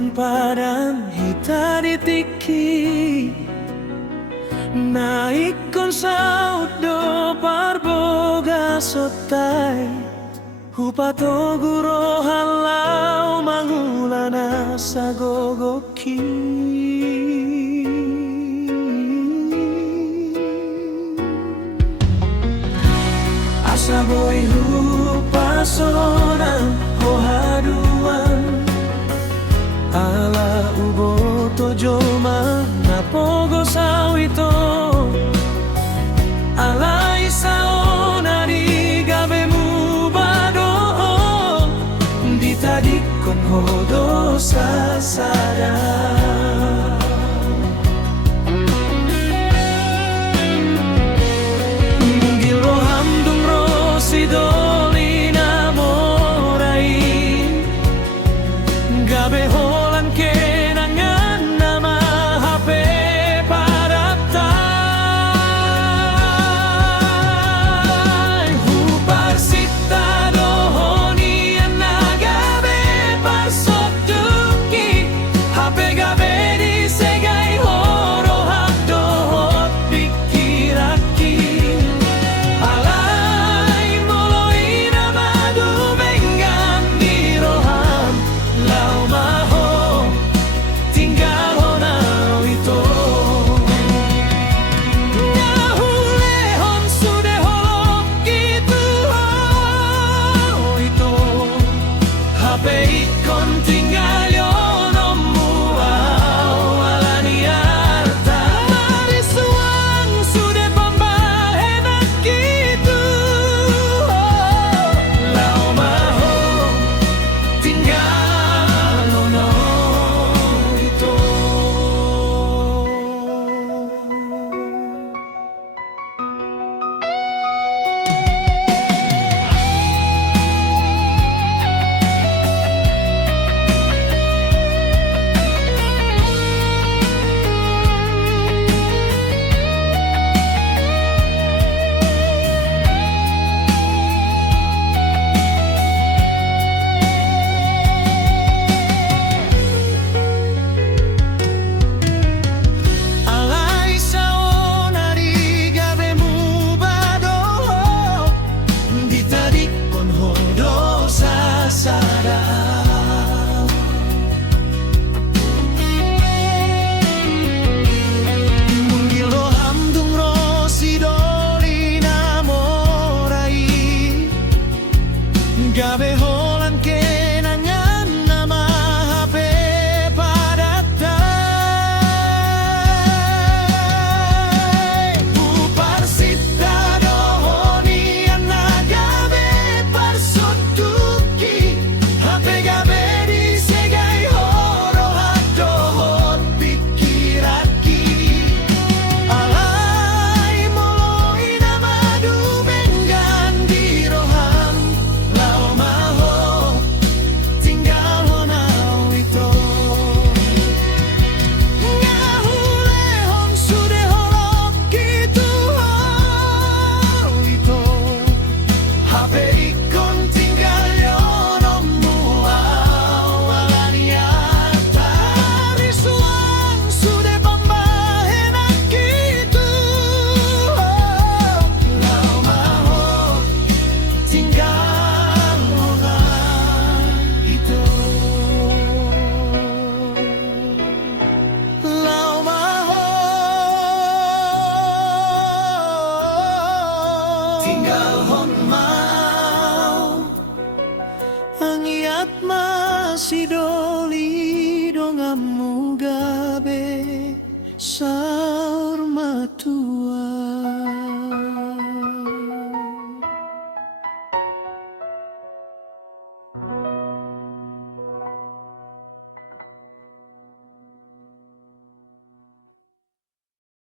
gunung padang hita ditiki naik kon saut do parboga sotai hupato guro halau mangulana sagogoki asa boy hupasonan hohaduan ala ubo tojoma napogo sawito ala isao nari gabe mubado ditadikon hodo sasada gilo hamdung rosidolina morai gabe holan kenangan nama HP paratai hupar sita dohoni anagabe parsok duki HP gabe di segai horo hak dohot pikiraki alai moloi nama dumengan di roham lau maho tinggal honau itu nyahulehon sudah holok gitu itu HP ikon tinggal yonomu awalani arta mari suang sudah pembahenak gitu lau maho tinggal nono itu alai sao nari gabe mubado ditadikon hodo sasada Mungilo hamdung rosidolina morai gabe holan kenangan nama HP paratai upar sita dohoni anagabe parsok duki HP gabe di segai horo hak dohot pikiraki alai moloi nama dumengan di roham lau maho tinggal honau itu nyahulehon sudah holok gitu itu HP ikon tinggal yonomu awalani arta mari suang sudah pembahenak gitu lau maho tinggal honau itu lau maho tinggal hon mau angiat masih doli dongamu gabe sa